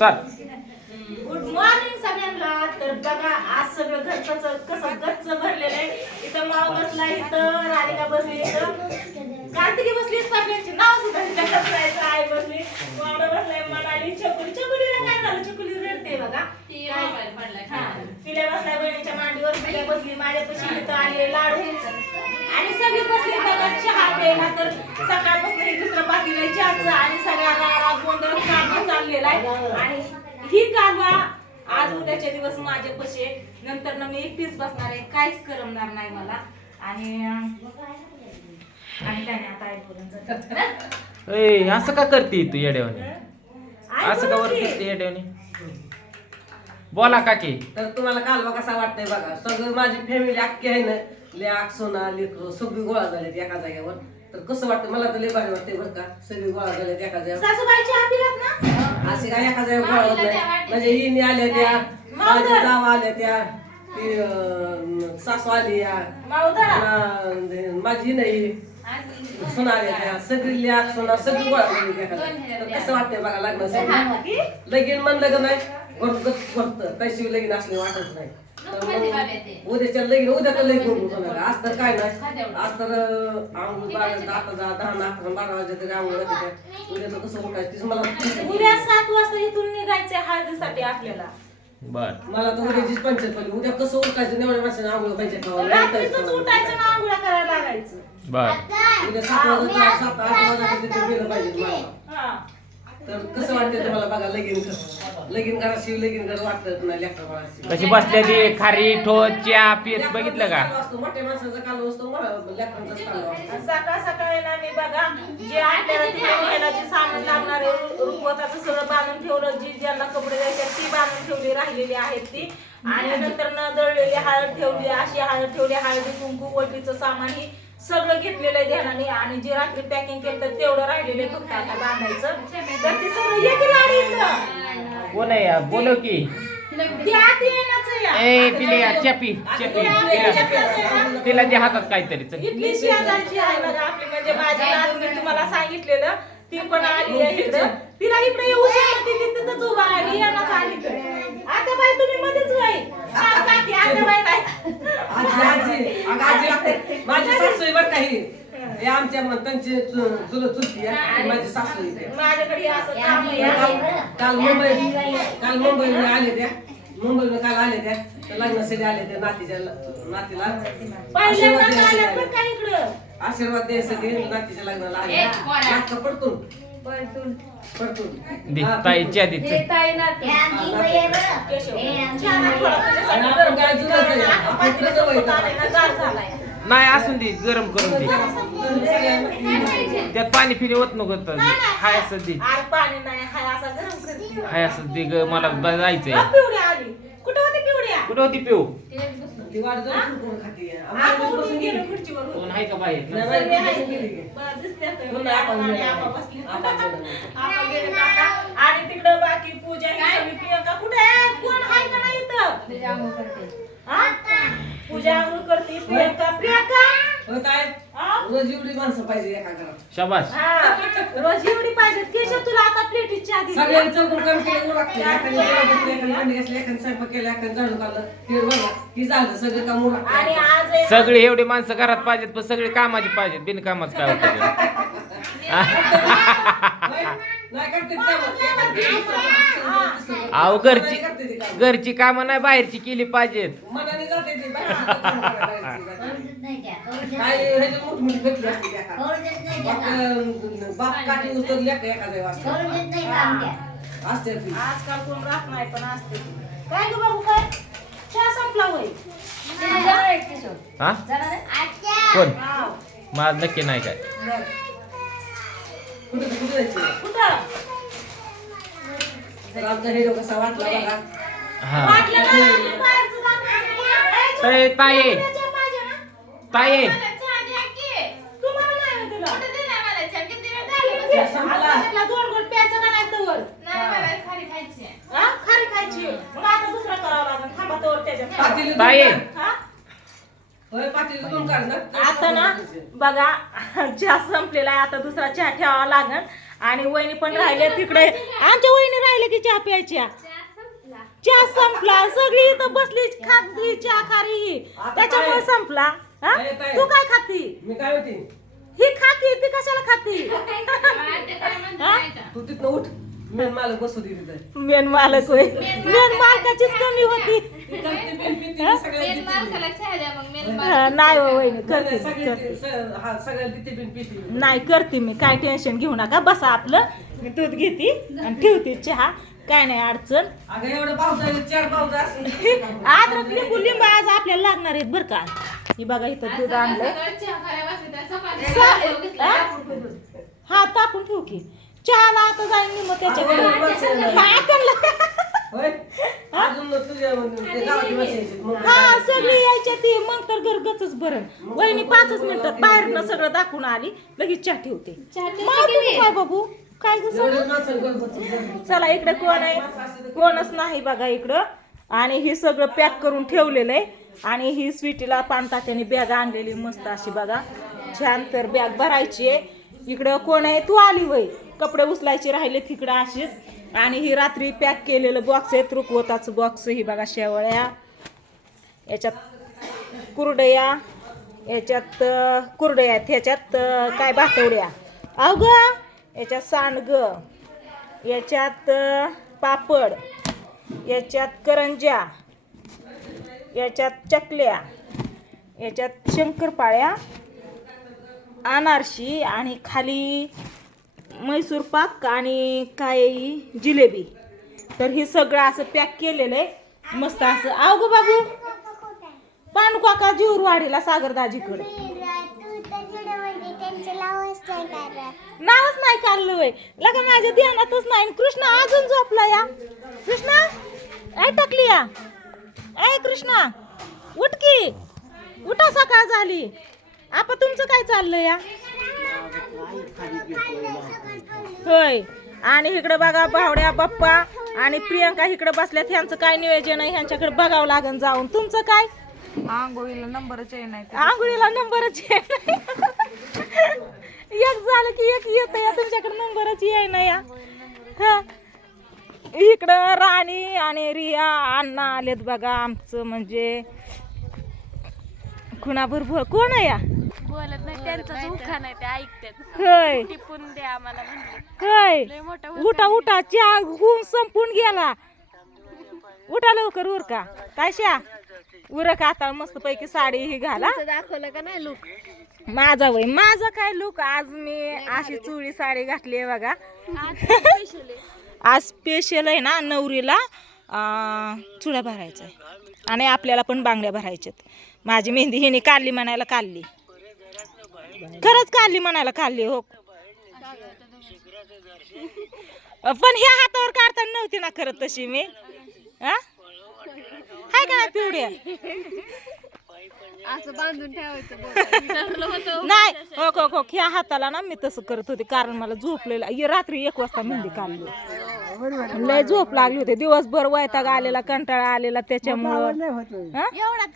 Good morning सगळ्यांना. तर बघा आज सगळं घरचं कसं गच्च भरलेलं आहे. इथं माव बसला, इथं राधिका बसली, इथं कार्तिकी बसली, सगळ्यांची नाव सुद्धा करायचं. आई बसली, मावडा बसलाय, मनाली, चकुली. चकुलीला काय झालं? चकुली रडते बघा. पिल्या बसलाय बहिणीच्या मांडीवर, पिल्या बसली माझ्यापाशी, इथं आले लाडू आणि सगळी बसली बघा चहा प्यायला. तर सकाळपासून हे दुसरं बाकी नाही चहाचं आणि सगळ्या राग गोंधळ काम चाललेला आहे. आणि ही कालवा आज उद्याच्या दिवस माझे पशे नंतर ना मी एकटीच बसणार आहे, काहीच करमणार नाही मला. आणि काय नाही आता आई बोलून असं का करते तू येड्यावानी? असं का वर करते येड्यावानी? बोला काकी. तर तुम्हाला कालवा कसा वाटतंय बघा. सगळं माझी फॅमिली अख्खी आहे ना, लेक सोना लेकरं सगळी गोळा झालेत एका जागेवर. तर कसं वाटतं? मला तर लय भारी वाटतंय बरं का. सगळी गोळा झालेत एका जागेवर. सासूबाईची आपिलात ना असे काय एका जागेवर गोळा होत नाही. म्हणजे हिनी आल्या त्या, माझ्या जावा आल्या त्या, ती सासू आली या, माझी नाही सोना आल्या त्या, सगळी लेक सोना सगळी गोळा झाली एका जागेवर. तर कसं वाटतंय बघा लग्नासाठी. लगीन म्हणलं का नाही भरतं पैसे लगीन असले वाटत नाही. उद्याच्या लगीन उद्या तर लगीन होणार. आज तर काय नाही, आज तर आंघोळ 10-11-12 वाजता तरी आंघोळ होते. उद्या तर कसं उठायचं मला उद्या 7 वाजता इथून निघायचंय हळदीसाठी आपल्याला. बर मला तर उद्याचीच पंचायत पडली. उद्या कसं उठायचं? एवढ्या माणसाने आंघोळ पाहिजे रात्रीच उठायचं ना आंघोळ करायला लागायचं. बर उद्या 7-8 वाजता तिथे गेलं पाहिजे मला. तर कसं वाटतं तुम्हाला बघा लगीन घराशी लगीन घर वाटत नाही लेकरा बाळाशी. कशी बसल्या ती खारी ठोस चहा पित बघितलं का? मोठ्या माणसाचा काल असतो लेकरांचाच काल असतो. सकाळ सकाळी ना मी बघा जे आपल्याला तिथे महिलाचे सामान लागणार रुखवताचं सगळं बांधून ठेवलं. जी ज्यांना कपडे द्यायचे ती बांधून ठेवली राहिलेली आहेत ती. आणि नंतर न दळलेली हळद ठेवली, अशी हळद ठेवली, हळदी कुंकू वटीचं सामान ही सगळं घेतलेलं आहे ध्यानाने. आणि जे रात्री पॅकिंग केलं तर तेवढं राहिलेलं आहे फक्त आता बांधायचं. तर ते सगळं एक लाडी इथं कोण आहे या? बोलव की. ती आत येण्याचं या. ए पिले चपी तिला दे हातात काहीतरी. चल. इथली शेजारची आहे बघा आपली, म्हणजे माझी नात मी तुम्हाला सांगितलेलं. ती पण आली आहे इकडं. तिला इकडे येऊ शकते, ती तिथंच उभा राहिली येणार आली. आता बाई तुम्ही मध्येच बाई काकी आता बाई नाही आजी लागते. माझी सासू आहे बरं काही हे आमच्या त्यांची चुलत चुलती आहे. माझी सासू आहे. माझ्याकडे असं काम आहे. काल मुंबईला आले त्या, मुंबईला काल आले त्या लग्नासाठी आले त्या नातीला आशीर्वाद द्यायसाठी नातीच्या लग्नाला आले. नाटक पडतून दे ताई चहा दे. नाही असून दे गरम करून दे. त्यात पाणी फिरी होत नको. हाय असं दे, पाणी नाही हाय असा गरम करते. हाय असं दे ग. मला जायचंय. पिवड्या आली. कुठं होती पिवड्या? कुठं होती पिऊ? ती वाट जाऊन कुरकुर खाते. आपण उठून गेलो खुर्चीवर. कोण आहे का बाहेर? सगळे आहे. बरं, दिसतात. आणि आपा बसले. आपा गेले आता. आणि तिकडं बाकी पूजा ही सगळी प्रियंका कुठे आहे? कोण आहे का नाही इथं? हा? पूजा आंघोळ करते प्रियंका होत आहेत. रोज एवढी माणसं पाहिजे एका घरात. शाबास. हा, रोज एवढी पाहिजे. केशव तुला आता प्लेटीत चहा दिली. सगळ्यांनी चौकून काम केलं लागते. एखादी भांडी घासली, एखादी स्वयंपाक केला, एखादी झाडू काढलं, हे बघा की झालं सगळं काम उरकतं. आणि आज आहे ना, सगळे एवढे माणसं घरात पाहिजेत पण सगळे कामाची पाहिजेत. बिनकामाच काय होतं? नाही करते काम. अहो घरची कामं नाही बाहेरची केली पाहिजेत. मनाने जाते ती बाहेर सुद्धा काम करायला जायची. काय ह्याच्यात मोठी भेटली असते त्या काळात. बाप काठी उचलल्या का एखाद्या वाजता असते ती. आजकाल कोण राहत नाही पण असते. काय ग बाबू काय चहा संपला होय? हा कोण? हाव. माझ नक्की नाही काय. बरं. कुठं जायचं? कुठं? तर आमचा हिरो कसा वाटला बघा. हा वाटलं ना, आपण बाहेरचं जाणं. ताई ताई चहा पाहिजे ना? ताई तुम्हाला नाही होत तुला? संपला. आता 2 घोट प्यायचं का नाही तवर? हा? खारी खायची. मग आता दुसरा करावं लागेल. थांबा तवर त्याच्यात. पातेली ताई. दोन काढ. हा? होय पातेली दोन काढ ना. आता ना बघा चहा संपलेला आहे. आता दुसरा चहा ठेवावा लागेल. आणि वहिनी पण राहिल्या तिकडे. आमच्या वहिनी राहिल्या की चहा प्यायच्या. चहा संपला, सगळी इथं बसली खाती चहा खारी ही, त्याच्यामुळे संपला. हा? तू काय खाती? मी काय होती ही खाती, ती कशाला खाती? तू तिथनं उठ, मेन मालक बसू दे तिथं. मेन मालक होय, मेन मालकाचीच कमी होती. नाही हो वहिनी, करते सगळ्या तिथे बिन पिती. नाही करते मी, काय टेन्शन घेऊ नका. बसा आपलं, मी दूध घेते आणि ठेवते चहा, काय नाही अडचण. अगं एवढं पावसाळ्यात 4 पाऊस असं अद्रक लिंबू लिंबू आज आपल्याला लागणार आहेत बरं का. ही बघा इथं दूध आणलंय. हा तापून ठेवू की. चहाला आता जाईन मी मग त्याच्याकडे. होय अजून तुझ्या ते गावाची बसायची मग हा सगळी यायच्या ती, मग तर गरगच भरण. वहिनी 5 मिनिटात बाहेरनं सगळं दाखवून आली, लगेच चहा ठेवते. काय बाबू काय गं एवढं माणसाला गडबड बसते. चला इकडे कोण आहे? कोणच नाही बघा इकडं. आणि ही सगळं पॅक करून ठेवलेलं आहे. आणि ही स्वीटीला पानतात्याने बॅग आणलेली मस्त अशी बघा छान. तर बॅग भरायची आहे. इकडं कोण आहे? तू आली वय. कपडे उचलायचे राहिले तिकडं अशीच. आणि ही रात्री पॅक केलेलं बॉक्स आहे, रुकवताचं बॉक्स. ही बघा शेवळ्या, याच्यात कुरडया, याच्यात कुरडया आहेत, ह्याच्यात काय भातवड्या, अवघ याच्यात सांडग, याच्यात पापड, याच्यात करंज्या, याच्यात चकल्या, याच्यात शंकरपाळ्या, अनारशी आणि खाली मैसूर पाक आणि काय जिलेबी. तर हे सगळं असं पॅक केलेलं आहे मस्त असं. अवघ बाबू पांडू काका जीवरवाडीला सागरदाजीकडे. नावच नाही काढलं वय लगा, माझ्या ध्यानातच नाही. कृष्णा अजून झोपला या. कृष्णा ऐ टकली या. ऐ कृष्णा उठ की, उठा सकाळ झाली. आपा तुमचं काय चाललंय या? होय. आणि इकडे बघा भावड्या बाप्पा आणि प्रियंका इकडे बसल्यात. ह्यांचं काय नियोजन आहे ह्यांच्याकडे बघावं लागेल जाऊन. तुमचं काय? आंघोळीला नंबरच आहे नाही. आंघोळीला नंबरच आहे. एक झालं की एक येत या, तुमच्याकडे नंबरच आहे ना या. हा इकडं राणी आणि रिया अण्णा आलेत बघा. आमचं म्हणजे खुणाभर कोण आहे या? बोलत नाही, त्यांचा उखा नाही, ते ऐकतात. होय टिपून दे आम्हाला म्हणले. होय लय मोठा उठा उठा, चहा होऊन संपून गेला. उठा लवकर उरका. काय शा उरक आता मस्त पैकी साडी ही घाला. दाखवलं का नाही लुक माझा वय माझा काय लुक. आज मी अशी चुळी साडी घातली आहे बघा. आज स्पेशल आहे ना नवरीला चुड्या भरायचा आहे आणि आपल्याला पण बांगड्या भरायच्यात. माझी मेहंदी हिने काढली म्हणायला काढली, खरंच काढली म्हणायला काढली हो. पण ह्या हातावर काढताना नव्हती ना खरं तशी मी. हा हाय का नाही पिवड्या? असं बांधून ठेवायचं नाही हो हो हो, ह्या हाताला ना मी तसं करत होते कारण मला झोपलेला रात्री 1 वाजता मेहंदी काढली. लय झोप लागली होती, दिवसभर वैताग आलेला, कंटाळा आलेला त्याच्यामुळं. एवढाच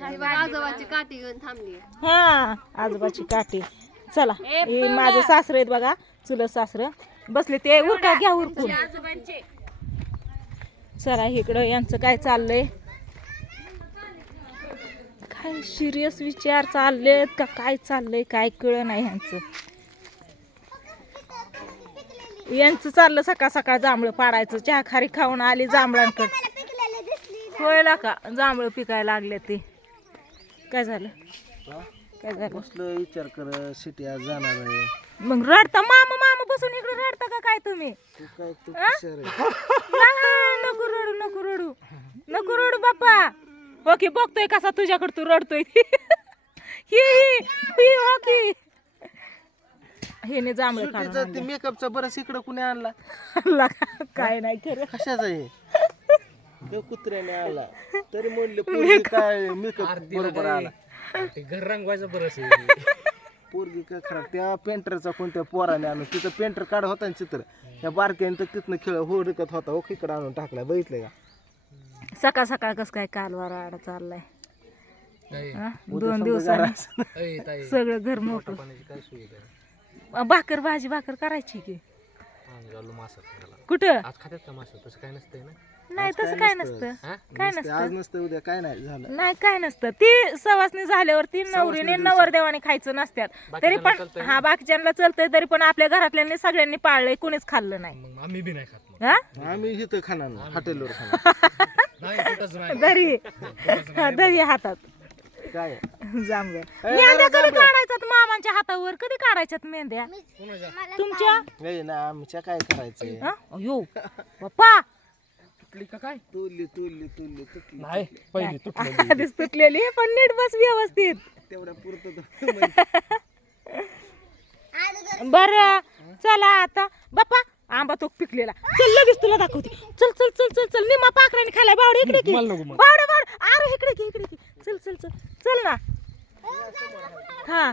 आजोबाची काठी घेऊन थांबली. हा आजोबाची काठी. चला हे माझं सासर आहेत बघा, चुलत सासर बसले ते. उरका घ्या उरकून. चला इकडं यांचं काय चाललंय, काय सिरियस विचार चाललेत का काय चाललंय काय कळ नाही ह्यांचं. यांचं चाललं सकाळ सकाळ जांभळं पाडायचं. चहा खारी खाऊन आली जांभळांकडे. होय का जांभळं पिकायला लागले ते. काय झालं काय झालं? बसलं विचार कर सिटी आज जाणार आहे. मग रडता मामा मामा बसून इकडे रडता का काय तुम्ही? तू काय तू हा? हुशार आहे. नाही, नको रडू नको रडू नको रडू बाप्पा. हो की बघतोय कसा तुझ्याकडे तू रडतोय. ही हो की हे जांभळे सुट्टीचा ते मेकअपचा बरस इकडं कुणी आणला? काढून काय नाही खरं. कशाचा आहे तो कुत्र्याने आला तरी म्हणले पोरगी काय मेकअप बरोबर आला. घर रंगवायचं बरं. पोरगी काय खराब त्या पेंटरचा कोणत्या पोराने आणून तिथं पेंटर काढ होता ना चित्र त्या बारक्याने तर तिथनं खेळ होडकत होता. हो इकडं आणून टाकला बघितलंय का? सकाळ सकाळ कस काय कालवार आडा चाललाय. हा? 2 दिवसांनी सगळं घर मोठं. भाकर भाजी भाकर करायची की कुठं आज खात्यात का मासा तसं काय नसतंय ना नाही तसं काय नसतं काय नुसतं आज नसतं उद्या काय नाही झालं नाही काय नसतं ती सवासणी झाल्यावरती नवरीने नवरदेवाने खायचं नसत्यात तरी पण चालतंय हा बाकीच्यांना चालतंय तरी पण आपल्या घरातल्यांनी सगळ्यांनी पाळलंय कुणीच खाल्लं नाही मग आम्ही बी नाही खात हा आम्ही इथं खाणार नाही, हॉटेलवर खाणार नाही कुठंच नाही दरी दरी हातात काय जांभळं मेंढ्या कधी काढायच्यात मामांच्या हातावर कधी काढायच्यात मेंढ्या तुमच्या नाही ना आमच्या काय करायचंय हा? अयो बाप्पा काय तुल्ली तुल्ली तुल्ली तुटली नाही पहिली तुटली आधीच तुटलेली पण नीट बस व्यवस्थित तेवढ्या पुरतं बर चला आता बाप्पा आंबा तो पिकलेला चल लगेच तुला दाखवते चल चल चल चल चल निम्मा पाखराने खालाय बावडे इकडे की मला नको मग. बावडे अरे इकडे की चल चल चल चल ना हा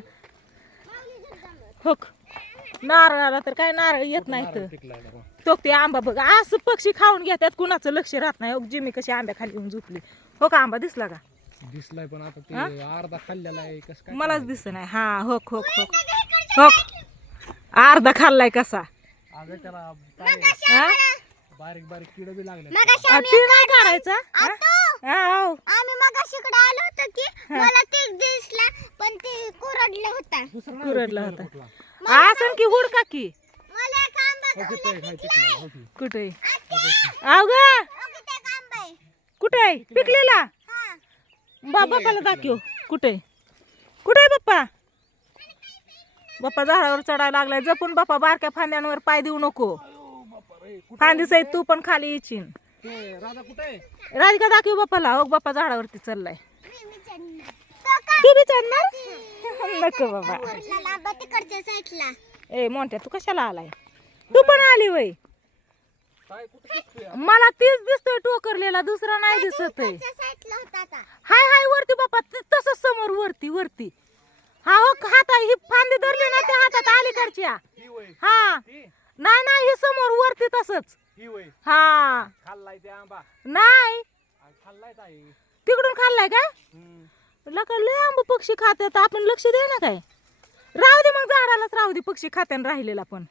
होक नारळाला तर काय नारळ येत नाही तर तो ते आंबा बघ असं पक्षी खाऊन घेतात कुणाचं लक्ष राहत नाही हो जिमी कशी आंब्या खाली येऊन झोपली हो का आंबा दिसला का दिसलाय पण आता ते अर्धा खाल्लेला आहे कसं काय मलाच दिसत नाही हा होक होक होक होक अर्धा खाल्लाय कसा अगं त्याला हा? बारीक बारीक किड बी लागले ती नाही काढायचा हा? हा, हो. आम्ही मग शिकडे आलो होतो की मला ते दिसला पण ते कुरडले होता कुरडला होता असं की हुडका की मला एक आंबा कुठे आव ग कुठे पिकलेला बाप्पाला दाखव कुठे कुठे बाप्पा बाप्पा झाडावर चढायला लागलाय जपून बाप्पा बारक्या फांद्यांवर पाय देऊ नको फांदी सहित तू पण खाली येशील राधिका दाखव बाप्पाला हो बाप्पा झाडावरती चाललाय तू बी चढणार नको बाबा आंबा तिकडच्या साईडला ए मोठ्या तू कशाला आलाय तू पण आली वय मला तीच दिसतोय टोकरलेला दुसरा नाही दिसत आहे साईडला होता आता हाय हाय वरती बाप्पा तसंच समोर वरती वरती हा हो हात ही फांदी धरली ना त्या हातात अलीकडच्या हा नाही नाही हे समोर वरती तसंच हा खाल्लाय ते आंबा नाही खाल्लाय ताई तिकडून खाल्लाय काय लका लय आंबा पक्षी खात्यात आपण लक्ष दे ना काय राहू दे मग झाडालाच राहू दे पक्षी खात्यान राहिलेला पण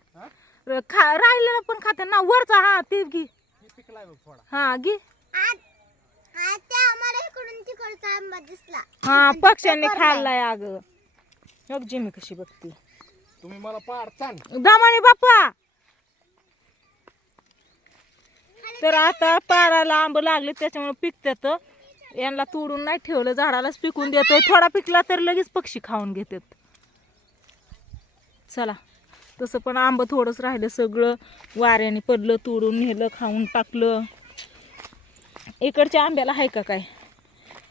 राहिलेला पण खात्यान ना वरचा हा ते घे पिकलाय बघ थोडा हा घे त्या आम्हाला इकडून तिकडचा आंबा दिसला हा पक्ष्यांनी खाल्लाय अगं बघ जिमी कशी बघती तुम्ही मला पाडतान दामाने बाप्पा तर आता पाडाला आंब लागले त्याच्यामुळे पिकतात यांना तोडून नाही ठेवलं झाडालाच पिकून देतोय थोडा पिकला तर लगेच पक्षी खाऊन घेतात चला तसं पण आंब थोडंच राहिलं सगळं वाऱ्याने पडलं तोडून नेलं खाऊन टाकलं इकडच्या आंब्याला आहे का काय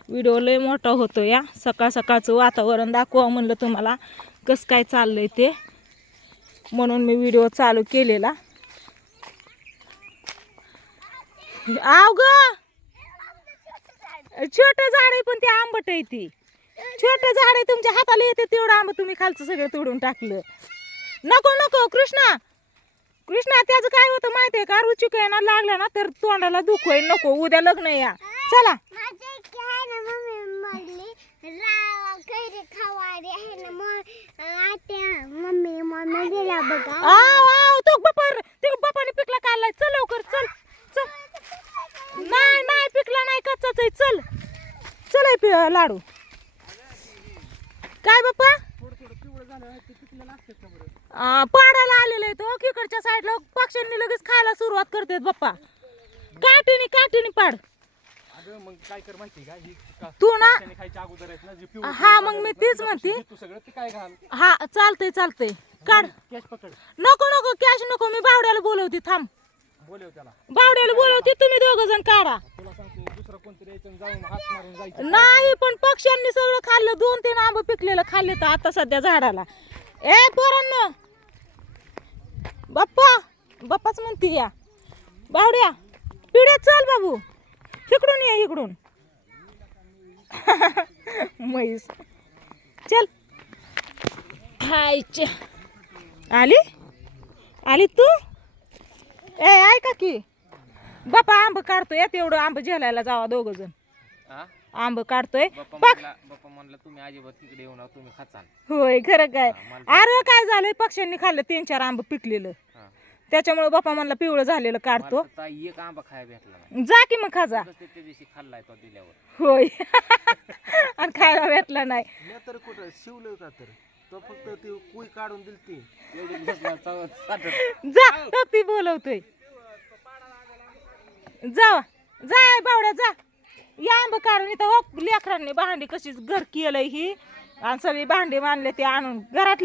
व्हिडिओ लय मोठा होतो या सकाळ सकाळचं वातावरण दाखवा म्हणलं तुम्हाला कसं काय चाललंय ते म्हणून मी व्हिडिओ चालू केलेला आव ग छोटं झाड आहे पण ते आंबट आहे ती छोटं झाड आहे तुमच्या हाताला येते तेवढं आंब तुम्ही खालचं सगळं तोडून टाकलं नको नको कृष्णा कृष्णा त्याचं काय होतं माहितीये का रुचिक आहे ना लागला ना तर तोंडाला दुख होईल नको उद्या लग्न या चला माझ्या इथे आहे ना मम्मी म्हणली कैरी खावारी आहे ना मग आत्या मम्मी गेला बघा आव आव तो बापाने पिकला काढलाय चल लवकर चल चल नाही नाही पिकला नाही कच्चाच आहे चल चल लाडू काय बाप्पा पाडायला आलेले आहेत हो इकडच्या साईडला पक्ष्यांनी लगेच खायला सुरुवात करतात बाप्पा काठीने पाड मग काय कर माहिती का ही तू ना खायच्या अगोदर आहेत ना जी हा मग मी तेच म्हणते तू सगळं ते काय घाल हा चालतंय काढ कॅश पकड नको कॅश नको मी बावड्याला बोलवते थांब बोलव त्याला बावड्याला बोलवते तुम्ही दोघ जण काढा तुला सांगतो दुसरं कोणतरी यायचं जाऊन हात मारून जायचं नाही पण पक्ष्यांनी सगळं खाल्लं 2-3 आंब पिकलेलं खाल्ले तर आता सध्या झाडाला ए पोरांनो बाप्पाच म्हणते या बावड्या पिढ्यात चाल बाबू इकडून या इकडून म्हैस चल हायचे आली तू ए ऐका की बापा आंब काढतोय या तेवढं आंब झेलायला जावा 2 जण आंब काढतोय बाप्पा म्हणलं तुम्ही अजिबात तिकडे येऊ नका तुम्ही खाचाल होय खरं काय अरे काय झालंय पक्ष्यांनी खाल्लं 3-4 आंब पिकलेलं त्याच्यामुळे बापा म्हणला पिवळं झालेलं काढतो. मला ताई एक आंबा खायला भेटला नाही. जा की मग खाजा. त्या दिवशी खाल्लाय तो दिल्यावर. होय. आणि खायला भेटला नाही. मी तर कुठं शिवलं का तर तो फक्त ती कुई काढून दिली एवढी बसला साठत. जा तो ती बोलवतोय. जावा जाय बावड्या जा. या आंबा काढून इथं हो लेकरांनी भांडी कशी घर केलंय ही आणि सगळी भांडी मानले ते आणून घरात